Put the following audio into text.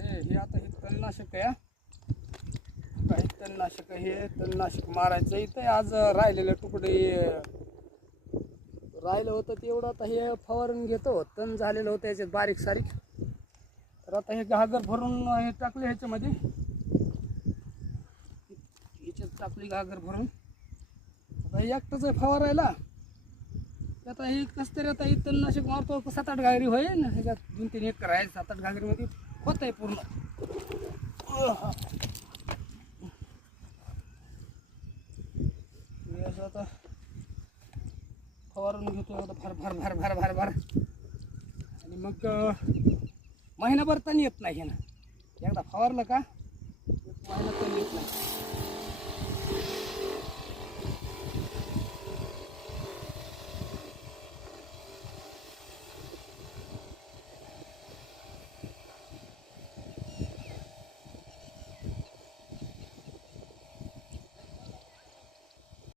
हे आता हे तणनाशक आहे. काही तणनाशक हे तणनाशक मारायचं इथं आज राहिलेले तुकडे राहिलं होतं तेवढं आता हे फवारून घेतो. तण झालेलं होतं याच्यात बारीक सारीक. तर आता हे घागर भरून हे टाकले ह्याच्यामध्ये, ह्याच्यात टाकली घागर भरून. आता हे एकटंच आहे फवारायला. आता हे कसं तरी आता हे तणनाशक मारतो 7-8 घागरी होईल ना. ह्याच्यात 2-3 एकर आहे. 7-8 घागरीमध्ये होत आहे पूर्ण. आता फवारून घेतो भर भर भर भर भर भर. आणि मग महिनाभर तण येत नाही ना. एकदा फवारलं का महिना तण येत नाही.